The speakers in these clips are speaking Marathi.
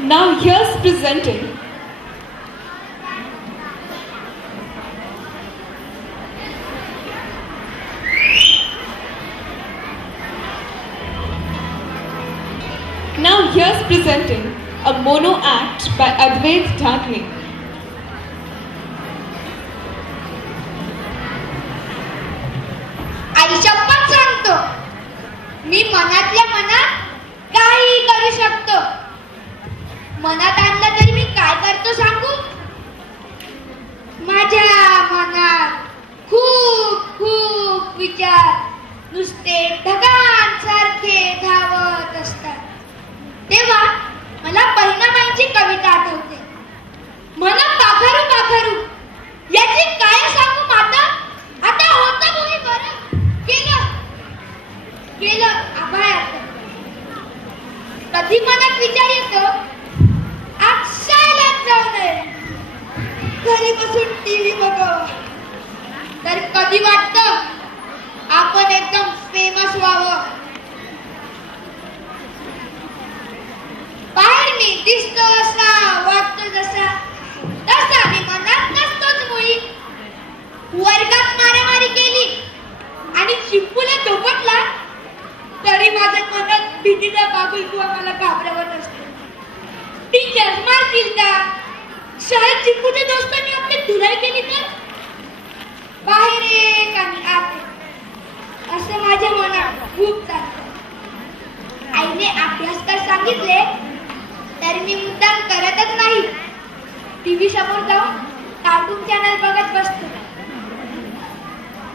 Now here's presenting a mono act by Advait Dhakle. आई शपथ सांगतो, मी मनातल्या मनात काही करू शकतो. मनात आणलं तरी मी काय करतो सांगू? माझ्या मनात खूप खूप विचार नुसते ढगांसारखे धावत असतात. तेव्हा मला बहिणाबाईंची कविता आठवते. मन पाखरू पाखरू याची काय सांगू माता, आता होतं मुली बरं गेलं आभाळात. कधी मनात विचार येतो आज शाळेत जाऊ नये, घरी बसून टीव्ही बघावं. तर कधी वाटतं आपण एकदम फेमस व्हावं. बाहेर मी दिसतो असा, वागतो जसा, तसा मी मनात नसतोच मुळी. वर्गात मारामारी केली आणि चिंपूला धोपटला तरी माझ्या मनात भीतीचा बागुलकुवा मला घाबरवत असतो. टीचर मारतील का? शाळेत चिंपूच्या दोस्तांनी आपली धुलाई केली तर? बाहेर एक आणि आत एक असं माझ्या मनात खूप चालतं. आईने अभ्यास कर सांगितले तर मी मुद्दाम करतच नाही. टीव्ही समोर जाऊन कार्टून चॅनल बघत बसतो.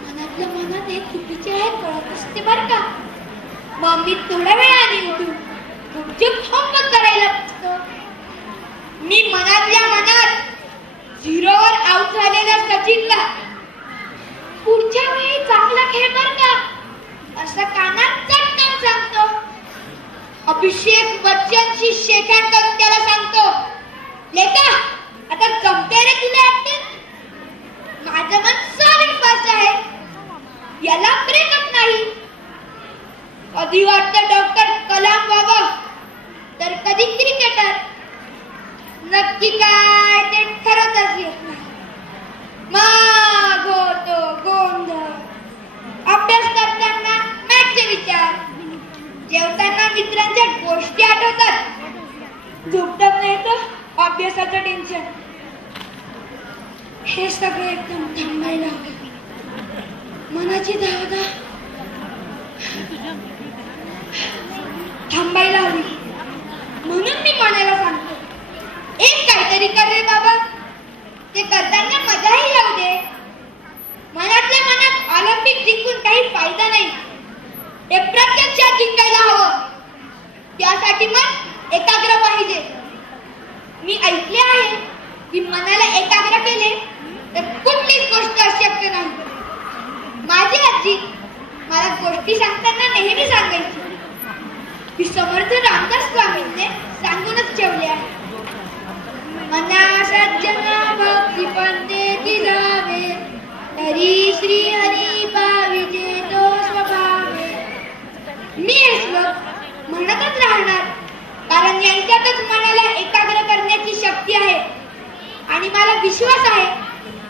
मनातल्या मनात एक चुकीचे आहे कळत असते बरं का. मग मी थोड्या वेळाने उठून गुपचूप होमवर्क करायला बसतो. मी मनातल्या मनात झिरोवर आउट झालेल्या सचिनला पुढच्या वेळी चांगला खेळ बरं का असं कानात चटकन सांगतो. अभिषेक बच्चनशी शेखर करून त्याला सांगतो, लेका आता जमते रे तुला ऍक्टिंग. माझं मन सॉलिड फास्ट आहे, याला ब्रेकअप नाही. कधी वाटतं डॉक्टर कलाम व्हावं तर कधी क्रिकेटर. नक्की काय ते ठरवताच येत नाही. मग होतो गोंधळ. अभ्यास करताना मॅथचे विचार, जेवताना मित्रांच्या गोष्टी आठवतात, झोपतात नाही तर अभ्यासाचं टेन्शन. हे सगळं एकदम थांबायला हवं. मनाची धावधा थांबायला हवी. म्हणून मी मनाला सांगतो, एक काहीतरी कर रे बाबा. ते करताना मजाही येऊ दे. मनातल्या मनात ऑलिम्पिक जिंकून काही फायदा नाही. हे प्रत्यक्षात जिंकायला हवं. त्यासाठी मन एकाग्र पाहिजे. मी ऐकले आहे की मनाला एकाग्र केले तर कुठलीच गोष्ट अशक्य नाही. माझी आजी मला गोष्टी सांगताना नेहमी सांगायची की समर्थ रामदास स्वामींनी सांगूनच ठेवले आहे, मना सज्जना भक्ती पंथेती जावे, तरी श्री हरी पाविजे तो स्वभावे. मी हे श्लोक म्हणतच राहणार, कारण यांच्यातच मनाला एकाग्र करण्याची शक्ती आहे. आणि मला विश्वास आहे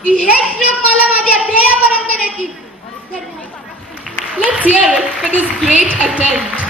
की हे श्लोक मला माझ्या ध्येयापर्यंत नेतील. धन्यवाद. Let's hear it for this great attempt.